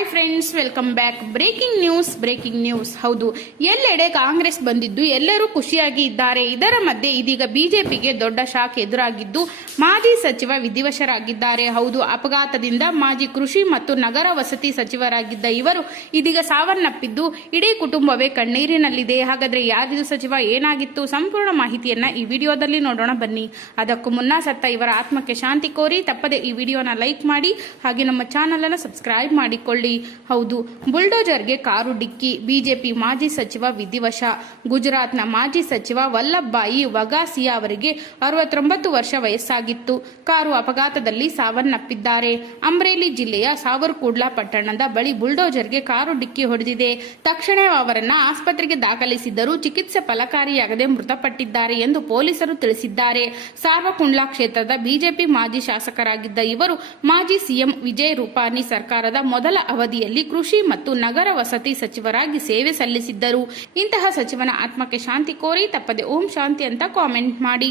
Hi friends welcome back breaking news breaking news ಹೌದು, ಎಲ್ಲೆಡೆ ಕಾಂಗ್ರೆಸ್ ಬಂದಿದ್ದು, ಎಲ್ಲರೂ ಖುಷಿಯಾಗಿ ಇದ್ದಾರೆ. ಇದರ ಮಧ್ಯೆ ಇದೀಗ ಬಿಜೆಪಿಗೆ ದೊಡ್ಡ ಶಾಕ್ ಎದುರಾಗಿದ್ದು, ಮಾಜಿ ಸಚಿವ ವಿಧಿವಶರಾಗಿದ್ದಾರೆ. ಹೌದು, ಅಪಘಾತದಿಂದ ಮಾಜಿ ಕೃಷಿ ಮತ್ತು ನಗರ ವಸತಿ ಸಚಿವರಾಗಿದ್ದ ಇವರು ಇದೀಗ ಸಾವನ್ನಪ್ಪಿದ್ದು, ಇಡೀ ಕುಟುಂಬವೇ ಕಣ್ಣೀರಿನಲ್ಲಿದೆ. ಹಾಗಾದ್ರೆ ಯಾರಿದು ಸಚಿವ? ಏನಾಗಿತ್ತು? ಸಂಪೂರ್ಣ ಮಾಹಿತಿಯನ್ನ ಈ ವಿಡಿಯೋದಲ್ಲಿ ನೋಡೋಣ ಬನ್ನಿ. ಅದಕ್ಕೂ ಮುನ್ನ ಸತ್ತ ಇವರ ಆತ್ಮಕ್ಕೆ ಶಾಂತಿ ಕೋರಿ ತಪ್ಪದೆ ಈ ವಿಡಿಯೋನ ಲೈಕ್ ಮಾಡಿ, ಹಾಗೆ ನಮ್ಮ ಚಾನಲ್ ಅನ್ನು ಸಬ್ಸ್ಕ್ರೈಬ್ ಮಾಡಿಕೊಳ್ಳಿ. ಹೌದು, ಬುಲ್ಡೋಜರ್ಗೆ ಕಾರು ಡಿಕ್ಕಿ, ಬಿಜೆಪಿ ಮಾಜಿ ಸಚಿವ ವಿಧಿವಶ, ಗುಜರಾತ್ನ ಮಾಜಿ ಸಚಿವ ವಲ್ಲಭಾಯಿ ವಗಾಸಿಯಾ ಅವರಿಗೆ ಅರವತ್ತೊಂಬತ್ತು ವರ್ಷ ವಯಸ್ಸಾಗಿತ್ತು. ಕಾರು ಅಪಘಾತದಲ್ಲಿ ಸಾವನ್ನಪ್ಪಿದ್ದಾರೆ. ಅಮ್ರೇಲಿ ಜಿಲ್ಲೆಯ ಸಾವರ್ಕೂಡ್ಲಾ ಪಟ್ಟಣದ ಬಳಿ ಬುಲ್ಡೋಜರ್ಗೆ ಕಾರು ಡಿಕ್ಕಿ ಹೊಡೆದಿದೆ. ತಕ್ಷಣ ಅವರನ್ನ ಆಸ್ಪತ್ರೆಗೆ ದಾಖಲಿಸಿದ್ದರೂ ಚಿಕಿತ್ಸೆ ಫಲಕಾರಿಯಾಗದೆ ಮೃತಪಟ್ಟಿದ್ದಾರೆ ಎಂದು ಪೊಲೀಸರು ತಿಳಿಸಿದ್ದಾರೆ. ಸಾರ್ವಕುಂಡ್ಲಾ ಕ್ಷೇತ್ರದ ಬಿಜೆಪಿ ಮಾಜಿ ಶಾಸಕರಾಗಿದ್ದ ಇವರು ಮಾಜಿ ಸಿಎಂ ವಿಜಯ್ ರೂಪಾನಿ ಸರ್ಕಾರದ ಮೊದಲ ಅವಧಿಯಲ್ಲಿ ಕೃಷಿ ಮತ್ತು ನಗರ ವಸತಿ ಸಚಿವರಾಗಿ ಸೇವೆ ಸಲ್ಲಿಸಿದ್ದರು. ಇಂತಹ ಸಚಿವನ ಆತ್ಮಕ್ಕೆ ಶಾಂತಿ ಕೋರಿ ತಪ್ಪದೆ ಓಂ ಶಾಂತಿ ಅಂತ ಕಾಮೆಂಟ್ ಮಾಡಿ.